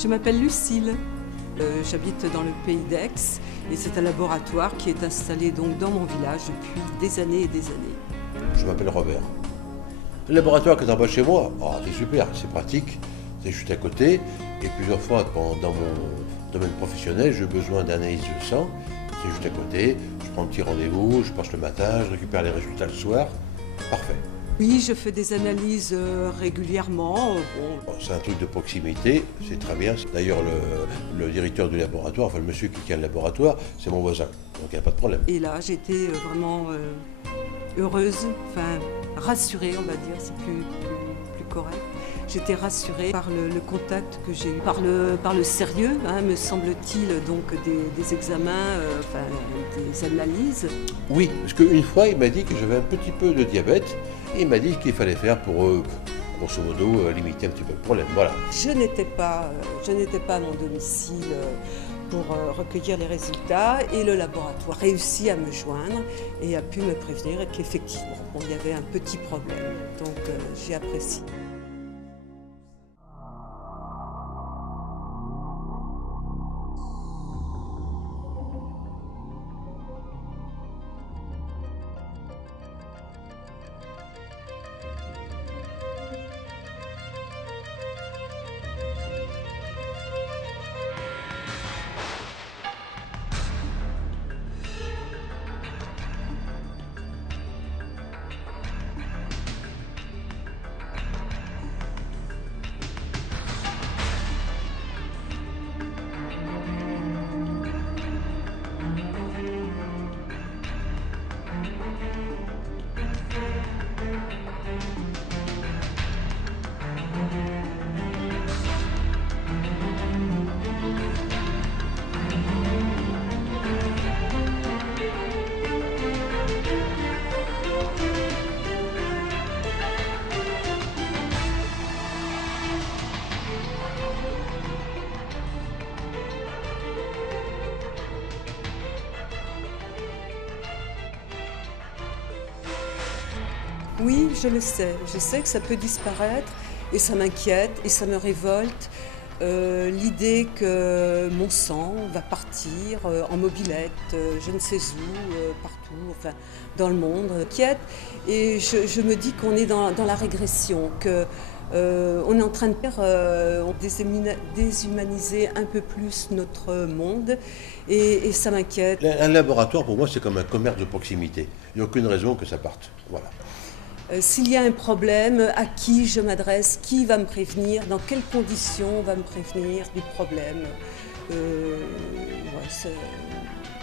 Je m'appelle Lucille, j'habite dans le pays d'Aix et c'est un laboratoire qui est installé donc dans mon village depuis des années et des années. Je m'appelle Robert. Le laboratoire qui est en bas de chez moi, oh, c'est super, c'est pratique, c'est juste à côté. Et plusieurs fois dans mon domaine professionnel, j'ai besoin d'analyse de sang, c'est juste à côté. Je prends un petit rendez-vous, je passe le matin, je récupère les résultats le soir. Parfait. Oui, je fais des analyses régulièrement. Bon, c'est un truc de proximité, c'est très bien. D'ailleurs, le directeur du laboratoire, enfin le monsieur qui tient le laboratoire, c'est mon voisin, donc il n'y a pas de problème. Et là, j'étais vraiment heureuse, enfin rassurée, on va dire, c'est plus correct. J'étais rassurée par le contact que j'ai eu, par le sérieux, me semble-t-il, donc des examens, des analyses. Oui, parce qu'une fois, il m'a dit que j'avais un petit peu de diabète, et il m'a dit qu'il fallait faire pour, grosso modo, limiter un petit peu le problème. Voilà. Je n'étais pas à mon domicile pour recueillir les résultats et le laboratoire a réussi à me joindre et a pu me prévenir qu'effectivement, il y avait un petit problème. Donc j'ai apprécié. Oui, je le sais. Je sais que ça peut disparaître et ça m'inquiète et ça me révolte. L'idée que mon sang va partir en mobilette, je ne sais où, partout, enfin dans le monde, inquiète. Et je me dis qu'on est dans la régression, qu'on est en train de déshumaniser un peu plus notre monde et ça m'inquiète. Un laboratoire, pour moi, c'est comme un commerce de proximité. Il n'y a aucune raison que ça parte. Voilà. S'il y a un problème, à qui je m'adresse, qui va me prévenir, dans quelles conditions on va me prévenir du problème.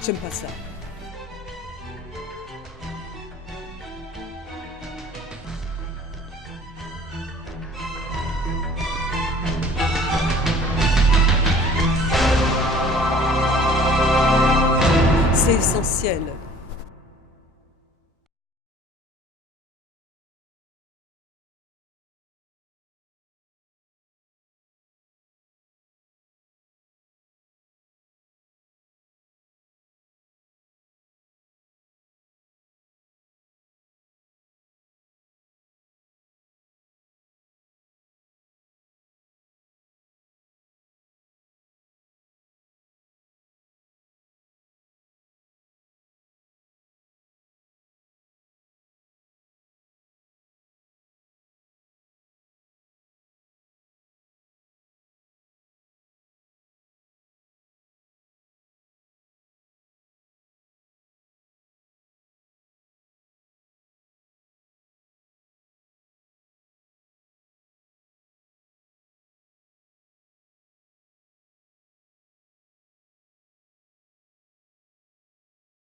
J'aime pas ça. C'est essentiel.